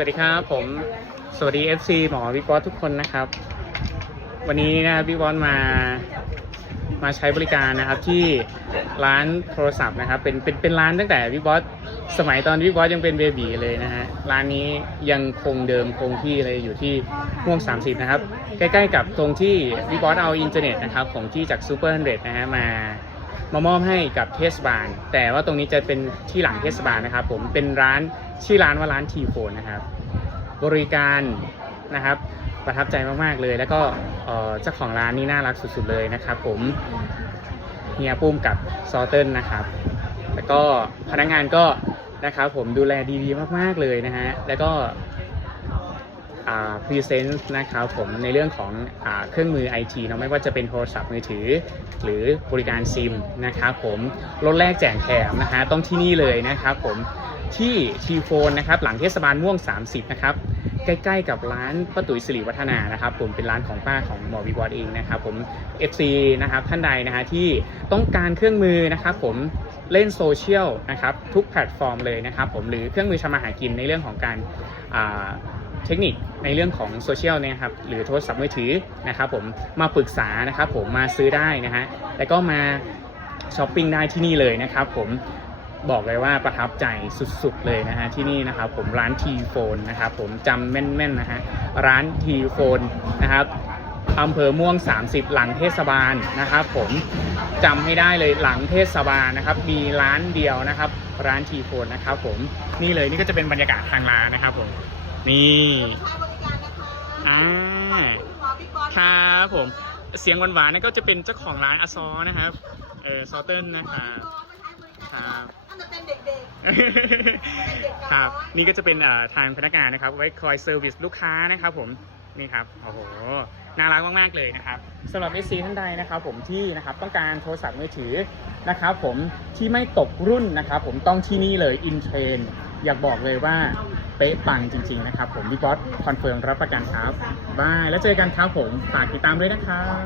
วัสดีครับ ผมสวัสดี FC หมอวิกอทุกคนนะครับ วันนี้นะครับวิกวอตมามาใช้บริการนะครับที่ร้านโทรศัพท์นะครับเป็นเป็นเป็นร้านตั้งแต่วิกวอตสมัยตอนวิกวอตยังเป็นเบบีเลยนะฮะร้านนี้ยังคงเดิมคงที่เลยอยู่ที่ม่วง 30 นะครับ ใกล้ๆกับตรงที่วิกวอตเอาอินเทอร์เน็ตนะครับของที่จากซูเปอร์ฮันเดนะฮะมา มามอบให้กับเทศบาล แต่ว่าตรงนี้จะเป็นที่หลังเทศบาลนะครับ ผมเป็นร้านชื่อร้านว่าร้านทีโฟนนะครับ บริการนะครับ ประทับใจมากๆเลย แล้วก็เจ้าของร้านนี่น่ารักสุดๆเลยนะครับ ผมเฮียปุ้มกับซอเติลนะครับ แล้วก็พนักงานก็นะครับ ผมดูแลดีๆมากๆเลยนะฮะแล้วก็ พรีเซนต์นะครับผมในเรื่องของอเครื่องมือไอทีเนาะไม่ว่าจะเป็นโทรศัพท์มือถือ หรือบริการซิมนะครับผมลดแลกแจกแถมนะฮะต้องที่นี่เลยนะครับผมที่ทีโฟนนะครับหลังเทศบาลม่วง 30 นะครับ ใกล้ๆกับร้านป้าตุ๋ยสิริวัฒนานะครับ ผมเป็นร้านของป้าของหมอวิวอดเองนะครับผม FC นะครับท่านใดนะฮะที่ต้องการเครื่องมือนะครับผมเล่นโซเชียลนะครับทุกแพลตฟอร์มเลยนะครับผมหรือเครื่องมือทำมาหากินในเรื่องของการ เทคนิคในเรื่องของโซเชียลนี่ยครับหรือโทรศัพท์มือถือนะครับผมมาปรึกษานะครับผมมาซื้อได้นะฮะแล้วก็มาช้อปปิ้งได้ที่นี่เลยนะครับผมบอกเลยว่าประทับใจสุดๆเลยนะฮะที่นี่นะครับผมร้านทีโฟนนะครับผมจำแม่นๆนะฮะร้านทีโฟนนะครับอำเภอม่วง 30 หลังเทศบาลนะครับ ผมจำให้ได้เลยหลังเทศบาลนะครับ มีร้านเดียวนะครับ ร้านทีโฟนนะครับ ผมนี่เลยนี่ก็จะเป็นบรรยากาศทางร้านนะครับผม นี่ใช้บริการนะคะอ่าคุณหมอพี่บอลครับผม เสียงหวานๆนั่นก็จะเป็นเจ้าของร้านอซอนะครับ เออซอเติลนะครับครับอันจะเป็นเด็กๆครับ นี่ก็จะเป็นเอ่อทางพนักงานนะครับ ไว้คอยเซอร์วิสลูกค้านะครับผม นี่ครับ โอ้โห น่ารักมากๆเลยนะครับสำหรับ SC ท่านใดนะครับผมที่นะครับต้องการโทรศัพท์มือถือนะครับผมที่ไม่ตกรุ่นนะครับผมต้องที่นี่เลยอินเทรนอยากบอกเลยว่า เป๊ะปังจริง ๆ นะครับผมพี่บอสคอนเฟิร์มรับประกันครับบายแล้วเจอกันครับผมฝากติดตามด้วยนะครับ